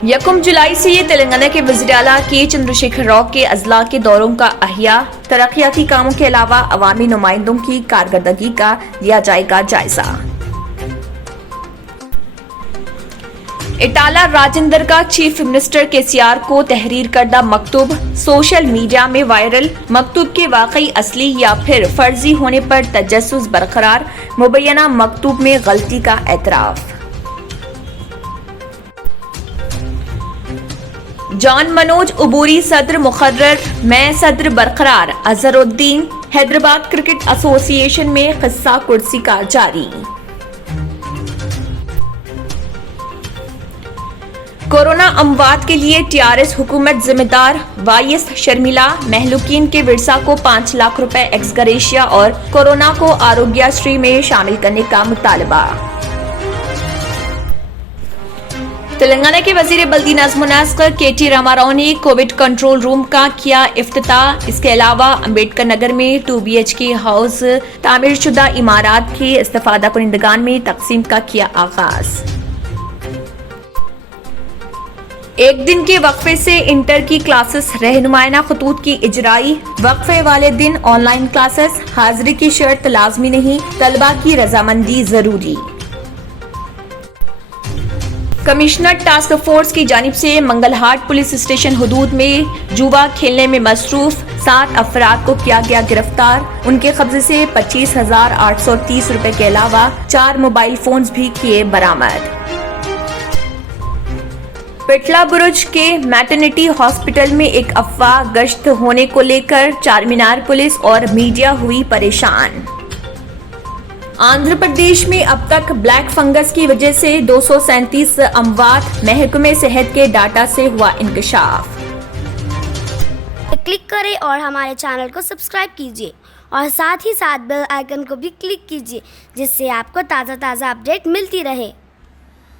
यकम जुलाई से ये तेलंगाना के वज़ीर आला के चंद्रशेखर राव के अजला के दौरों का अहिया, तरक्याती कामों के अलावा अवामी नुमाइंदों की कारकर्दगी का लिया जाएगा जायजा। इटाला राजेंद्र का चीफ मिनिस्टर केसीआर को तहरीर करदा मकतूब, सोशल मीडिया में वायरल। मकतूब के वाकई असली या फिर फर्जी होने पर तजस्सुस बरकरार, मुबैना मकतूब में गलती का एतराफ। जॉन मनोज उबूरी सदर मुकर्रर, मैं सदर बरकरार। अजहरुद्दीन हैदराबाद क्रिकेट एसोसिएशन में किस्सा कुर्सी का जारी। कोरोना अमवात के लिए टीआरएस हुकूमत जिम्मेदार, वाईएस शर्मिला। महलूकीन के विरसा को 5 लाख रुपए एक्स ग्रेशिया और कोरोना को आरोग्यश्री में शामिल करने का मुतालबा। तेलंगाना के वजीर बल्दी नज़्म नस्क केटी रामाराव ने कोविड कंट्रोल रूम का किया इफ्तिताह। इसके अलावा अम्बेडकर नगर में 2 BHK हाउस तामीरशुदा इमारत के इस्तेफादा कुनिंदगान में तकसीम का किया आगाज। एक दिन के वक्फे से इंटर की क्लासेस, रहनुमाना खतूत की इजराई। वक्फे वाले दिन ऑनलाइन क्लासेस, हाजिरी की शर्त लाजमी नहीं, तलबा की रजामंदी जरूरी। कमिश्नर टास्क फोर्स की जानिब से मंगलहाट पुलिस स्टेशन हुदूद में जुआ खेलने में मसरूफ 7 अफराद को किया गया गिरफ्तार। उनके कब्जे से 25,830 रुपए के अलावा 4 मोबाइल फोन्स भी किए बरामद। पिटला बुरुज के मैटरनिटी हॉस्पिटल में एक अफवाह गश्त होने को लेकर चारमीनार पुलिस और मीडिया हुई परेशान। आंध्र प्रदेश में अब तक ब्लैक फंगस की वजह से 237 अमवात, महकमे सेहत के डाटा से हुआ इंकशाफ। क्लिक करें और हमारे चैनल को सब्सक्राइब कीजिए और साथ ही साथ बेल आइकन को भी क्लिक कीजिए, जिससे आपको ताज़ा अपडेट मिलती रहे।